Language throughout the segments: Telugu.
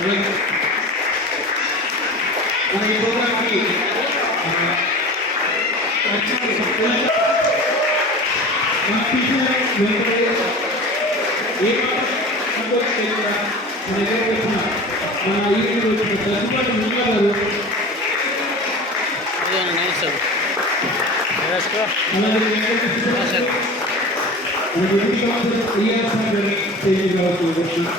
మన ఈ ప్రోగ్రామ్కి ఆ, వచ్చిన మన టీచర్ వెంకటేష్ ఏ సంతోష్ చేయకుండా మన దగ్గర పెట్టిన మన ఈ దశపాటి మునిగా గారు నమస్తే నమస్కారం అలాగే వెంకటేశ్వర మన డిప్యూటీ కమిషనర్ ఈఆర్ సార్ గారిని స్టేజ్ కావచ్చు కోరుతున్నాను.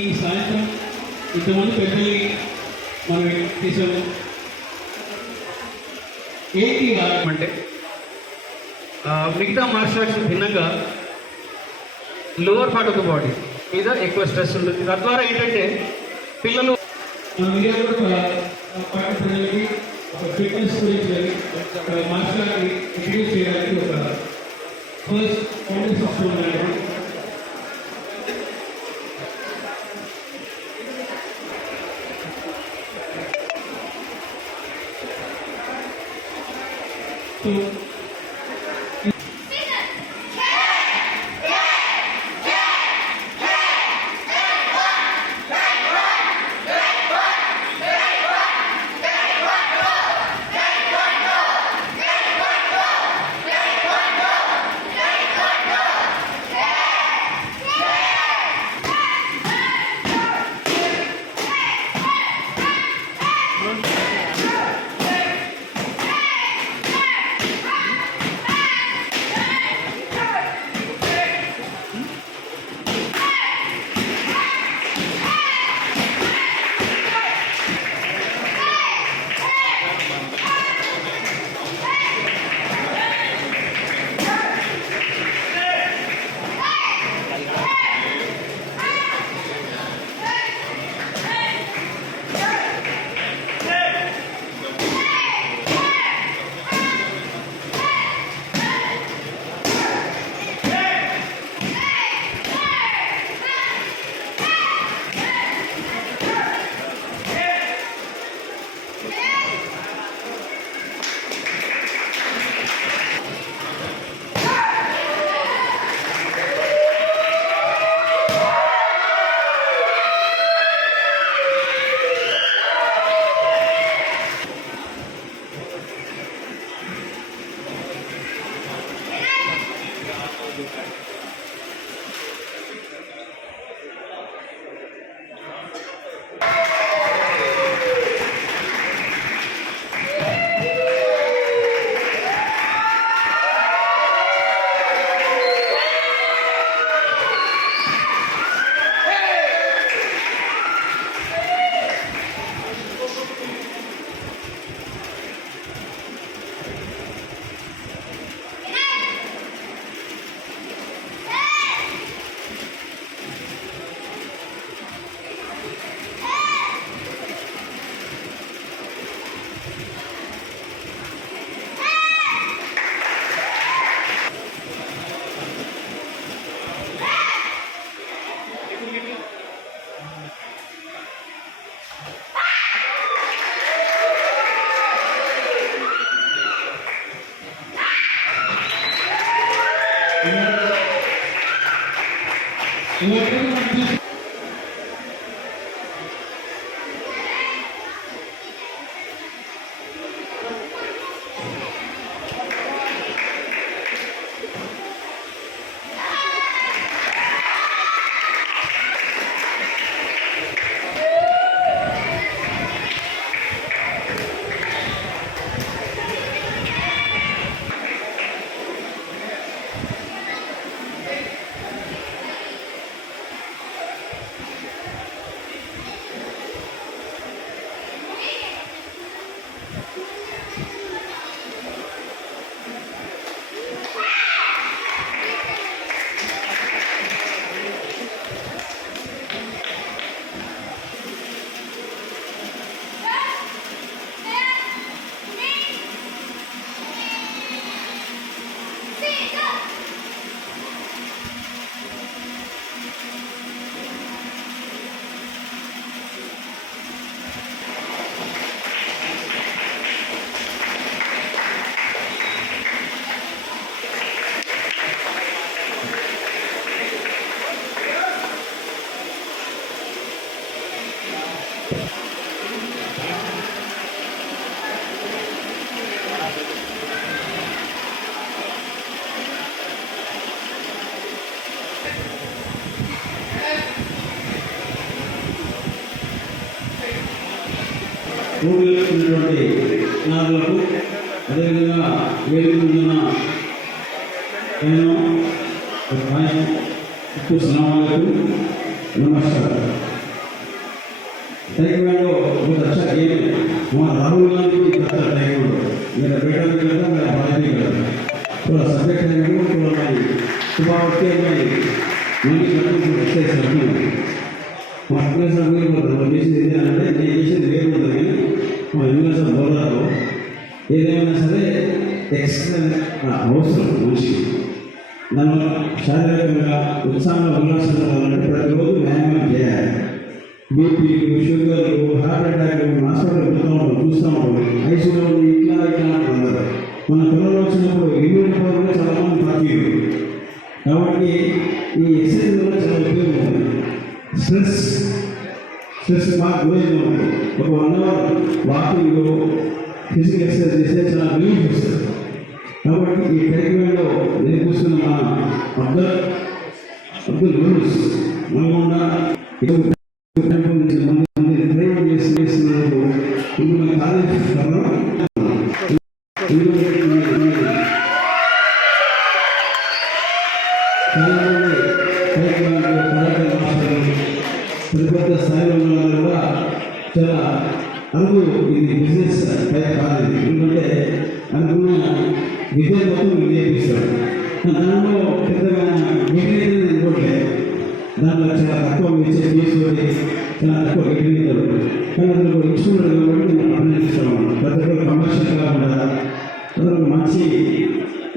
ఈ సాయంత్రం ఇంతమంది పెద్దల్ని మనం తీసాము ఏంటి అంటే? మిగతా మార్షల్ ఆర్ట్స్ భిన్నంగా lower part of the body మీద ఎక్కువ స్ట్రెస్ ఉంటుంది. తద్వారా ఏంటంటే పిల్లలు పిల్లలకి ఒక ఫిట్నెస్ గురించి మార్షల్ ఆర్ట్ ఇంట్రడ్యూస్ చేయడానికి ఒక ఫస్ట్ ఫౌండేషన్ O నేను भाई को सलाम वालेकुम नमस्कार ताइक्वांडो बहुत अच्छा गेम है वहाँ राहुल गांधी भी करता है ताइक्वांडो मेरा बेटा भी करता है मेरा भाई भी करता है थोड़ा सब्जेक्ट है वो थोड़ा मैं सुबह उठ के मैं मनी करता हूँ एक्सरसाइज करती हूँ वहाँ अपने सब नहीं बोलता वो जैसे दिन आते हैं जैसे लेट होता है वहाँ इनका सब बोल रहा हो ఏదైనా సరే ఎక్సర్సైజ్ అవసరం మనిషికి మనం శారీరకంగా ఉత్సాహంగా ఉల్లాసంగా ఉండాలంటే ప్రతిరోజు వ్యాయామం పెద్ద స్థాయిలో ఉన్న కూడా చాలా అనుకు ఇది బిజినెస్ టైప్ కాదు ఎందుకంటే అనుకున్న విద్య మొత్తం నేర్పిస్తాడు దాంట్లో పెద్దగా దాంట్లో చాలా తక్కువ ఇచ్చే ఫీజు చాలా తక్కువ డిగ్రీ కానీ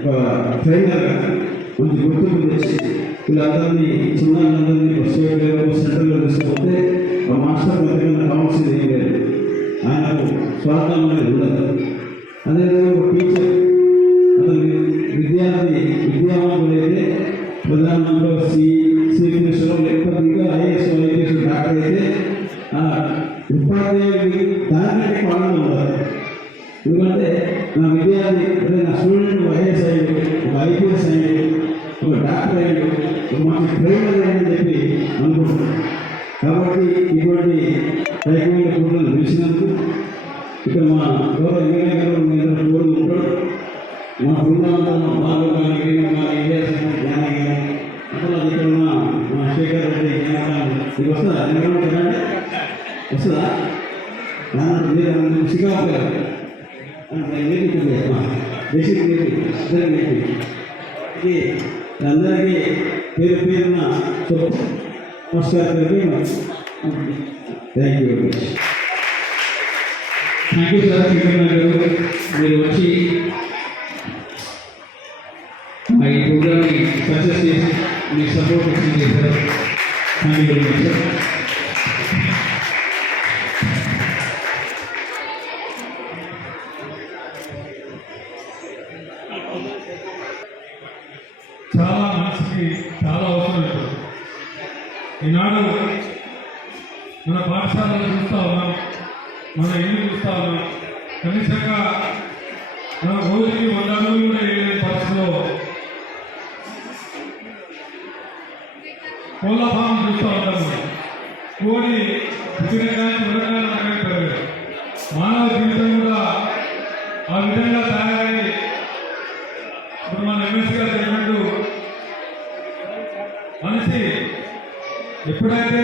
ఒక ట్రైనర్ మంచి గుర్తింపు తెచ్చి వీళ్ళందరినీ చిన్నలందరినీ స్టేట్ లెవెల్ సెంట్రల్ తీసుకుపోతే ఆ మాస్టర్ ప్రతిగా కావాల్సింది ఏం లేదు. ఆయనకు స్వార్థం అనేది ఉండదు. అదేవిధంగా ఒక టీచర్ అని చెప్పి అనుకుంటున్నాను కాబట్టి ఇటువంటి రైతుల కూటలు తెలిసినందుకు ఇక్కడ మా గౌరవ ఎమ్మెల్యే గారు మీ అందరూ ఉంటాడు మా బృందాంతా మా బాలు కానీ వీరు కానీ విజయసింహ కానీ అసలు ఇక్కడ ఉన్న మా శేఖర్ రెడ్డి వస్తుందా? వస్తుందా? గారు అందరికీ పేరు పేరున నమస్కారం thank you thank you sir Kiran garu మీరు వచ్చి మా ఈ ప్రోగ్రామ్ని సక్సెస్ చేసి మీ సపోర్ట్ ఎక్స్టెండ్ చేశారు thank you very much sir రోజుకి వంద అడుగులు కూడా వేయలేని పరిస్థితిలో? కోళ్ళ ఫామ్ చూస్తూ ఉంటాము కోడి మానవ జీవితం కూడా ఆ విధంగా తయారై ఇప్పుడు మన ఎంఎస్సీ గారు చెప్పినట్టు మనిషి ఎప్పుడైతే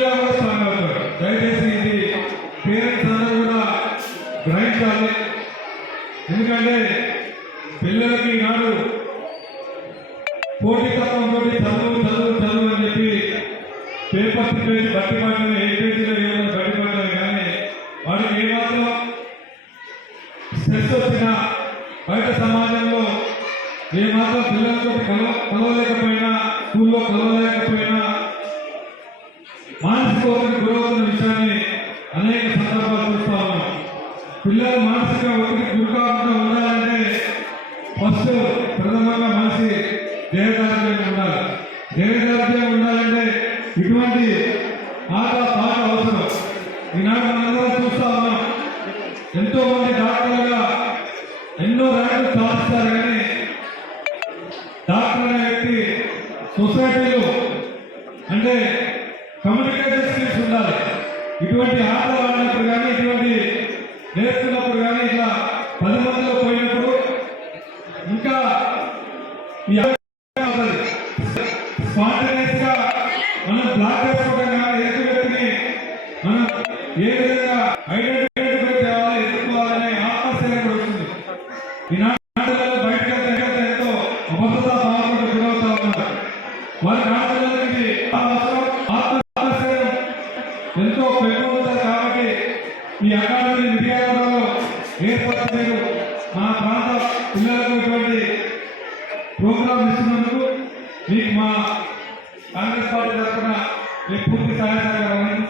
మెంటల్గా కూడా స్ట్రాంగ్ అవుతాడు దయచేసి ఇది పేరెంట్స్ అందరూ కూడా గ్రహించాలి. ఎందుకంటే పిల్లలకి ఈనాడు పోటీ పిల్లలు మానసిక ఒత్తిడి గురికాకుండా ఉండాలంటే ఫస్ట్ ప్రథమంగా మనిషి దేవత ఈ కాంగ్రెస్ పూర్తి సహాయ సహకారం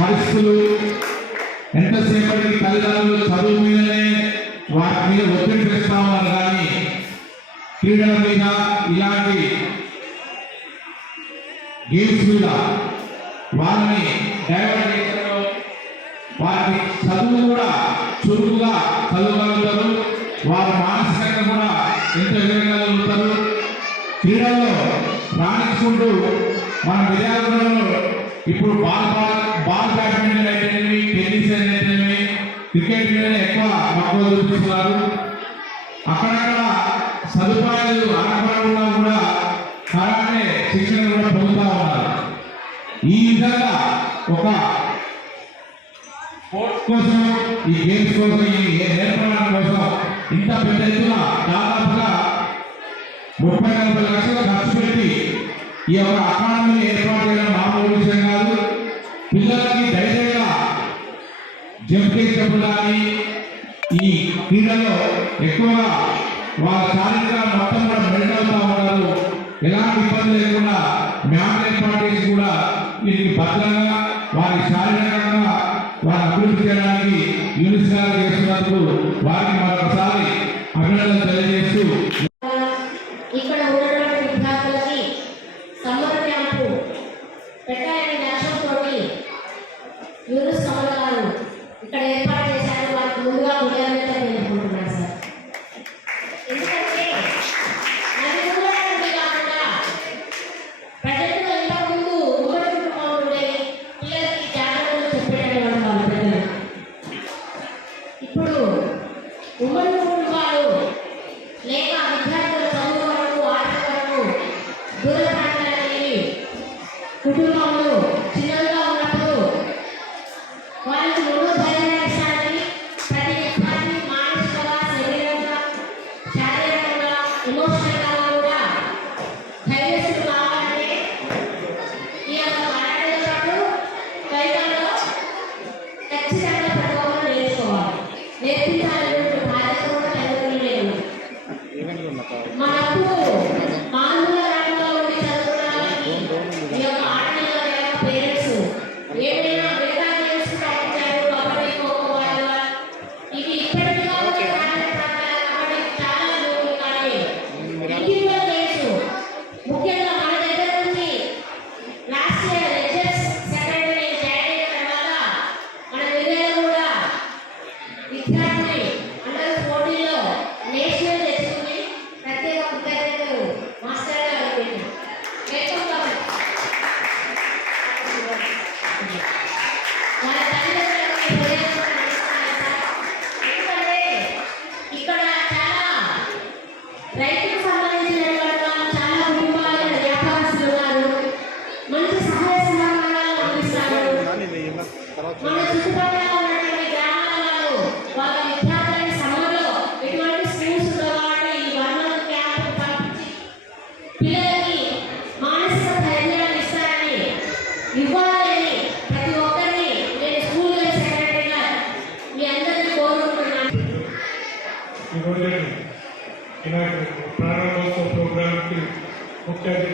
పరిస్థితులు ఎంతసేపటికి తల్లిదండ్రులు చదువు మీదనే వాటి మీద ఒత్తిడి పెడతా ఉన్నారు కానీ క్రీడల మీద ఇలాంటి గేమ్స్ మీద వారిని డైవర్ట్ చేయడంలో వారి చదువు కూడా చురుకుగా చదవగలుగుతారు వారు మానసికంగా కూడా ఎంత ఎదగగలుగుతారు క్రీడల్లో రాణించుకుంటూ మన విద్యార్థులలో ఇప్పుడు బాల్ బాల్ బ్యాడ్మింటన్ అయితేనేమి టెన్నిస్ అయితేనేమి క్రికెట్ మీద ఎక్కువ మక్కువ చూపిస్తున్నారు. అక్కడక్కడ సదుపాయాలు ఆడపడకుండా కూడా కరాటే శిక్షణ కూడా పొందుతా ఉన్నారు. ఈ విధంగా ఒక స్పోర్ట్స్ కోసం ఈ గేమ్స్ కోసం ఈ నేర్పడం కోసం ఇంత పెద్ద ఎత్తున దాదాపుగా ముప్పై నలభై లక్షలు ఖర్చు పెట్టి ఈ యొక్క అకాడమీని ఏర్పాటు చేయడం మామూలు విషయం కాదు. పిల్లలకి ధైర్యంగా జంపింగ్ కానీ ఈ క్రీడలో ఎక్కువగా వాళ్ళ శారీరక మొత్తం కూడా మెరుగు అవుతా ఉన్నారు. ఎలాంటి ఇబ్బంది లేకుండా మ్యామ్ ఏర్పాటు చేసి కూడా వీరికి భద్రంగా వారి శారీరకంగా వారి అభివృద్ధి చేయడానికి యూనిస్ చేస్తున్నందుకు వారికి మరొకసారి అభినందనలు తెలియజేస్తూ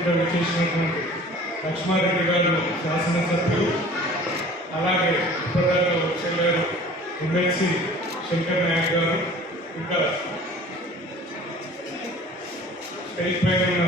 ముఖ్య అతిథిగా లక్ష్మారెడ్డి గారు శాసనసభ్యులు అలాగే ఇప్పటిదాకా వచ్చేవారు ఎమ్మెల్సీ శంకర్ నాయక్ గారు ఇంకా స్టేజ్ పైన